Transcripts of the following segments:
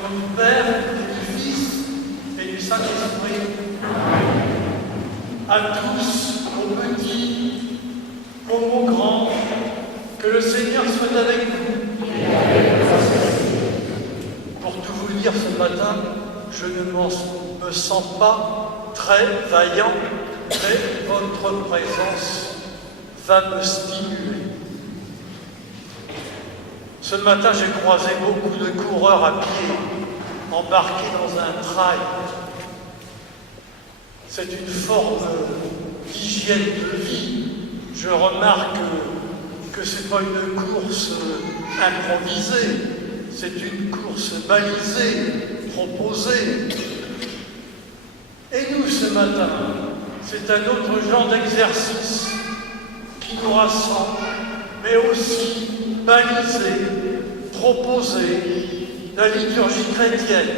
nom du Père, et du Fils, et du Saint-Esprit. À tous, aux petits, comme aux grands, que le Seigneur soit avec vous. Pour tout vous dire ce matin, je ne me sens pas très vaillant, mais votre présence va me stimuler. Ce matin, j'ai croisé beaucoup de coureurs à pied, embarqués dans un trail. C'est une forme d'hygiène de vie. Je remarque que ce n'est pas une course improvisée, c'est une course balisée, proposée. Et nous, ce matin, c'est un autre genre d'exercice qui nous rassemble, mais aussi balisé, proposé, la liturgie chrétienne.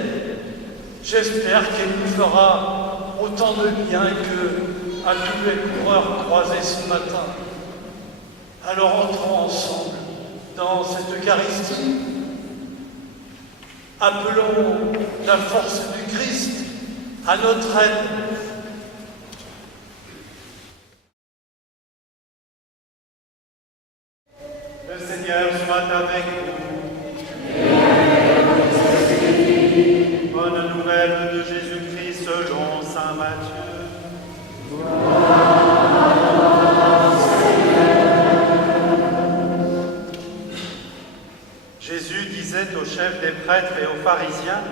J'espère qu'elle nous fera autant de bien que à tous les coureurs croisés ce matin. Alors entrons ensemble dans cette Eucharistie. Appelons la force du Christ à notre aide. Le Seigneur soit avec vous. Bonne nouvelle de Jésus-Christ selon saint Matthieu. Jésus disait aux chefs des prêtres et aux pharisiens,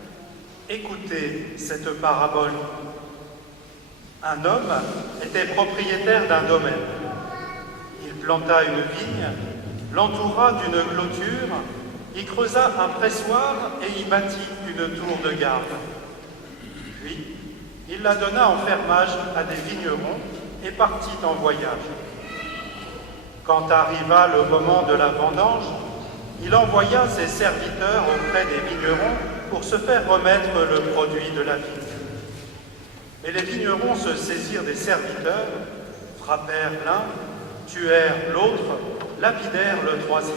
« Écoutez cette parabole. Un homme était propriétaire d'un domaine. Il planta une vigne, l'entoura d'une clôture, y creusa un pressoir et y bâtit une tour de garde. Puis, il la donna en fermage à des vignerons et partit en voyage. Quand arriva le moment de la vendange, il envoya ses serviteurs auprès des vignerons pour se faire remettre le produit de la vigne. Et les vignerons se saisirent des serviteurs, frappèrent l'un, tuèrent l'autre, lapidèrent le troisième.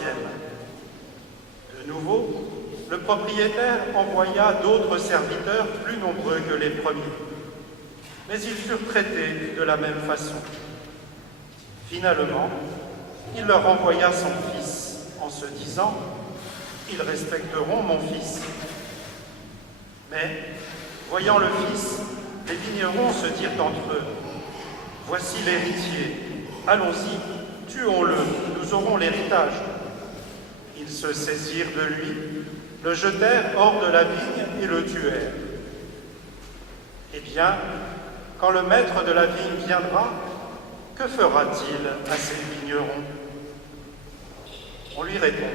De nouveau, le propriétaire envoya d'autres serviteurs plus nombreux que les premiers. Mais ils furent traités de la même façon. Finalement, il leur envoya son fils, en se disant « Ils respecteront mon fils ». Mais, voyant le fils, les vignerons se dirent entre eux « Voici l'héritier, allons-y, tuons-le, nous aurons l'héritage ». Ils se saisirent de lui, le jetèrent hors de la vigne et le tuèrent. Eh bien, quand le maître de la vigne viendra, que fera-t-il à ces vignerons? On lui répond,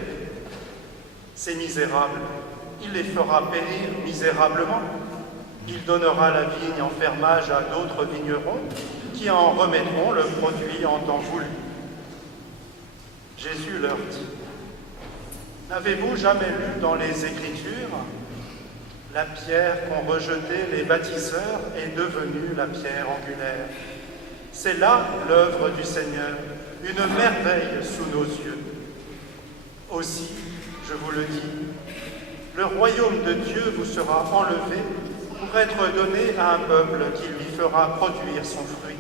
ces misérables, il les fera périr misérablement. Il donnera la vigne en fermage à d'autres vignerons qui en remettront le produit en temps voulu. Jésus leur dit, n'avez-vous jamais lu dans les Écritures, la pierre qu'ont rejetée les bâtisseurs est devenue la pierre angulaire. C'est là l'œuvre du Seigneur, une merveille sous nos yeux. Aussi, je vous le dis, le royaume de Dieu vous sera enlevé pour être donné à un peuple qui lui fera produire son fruit.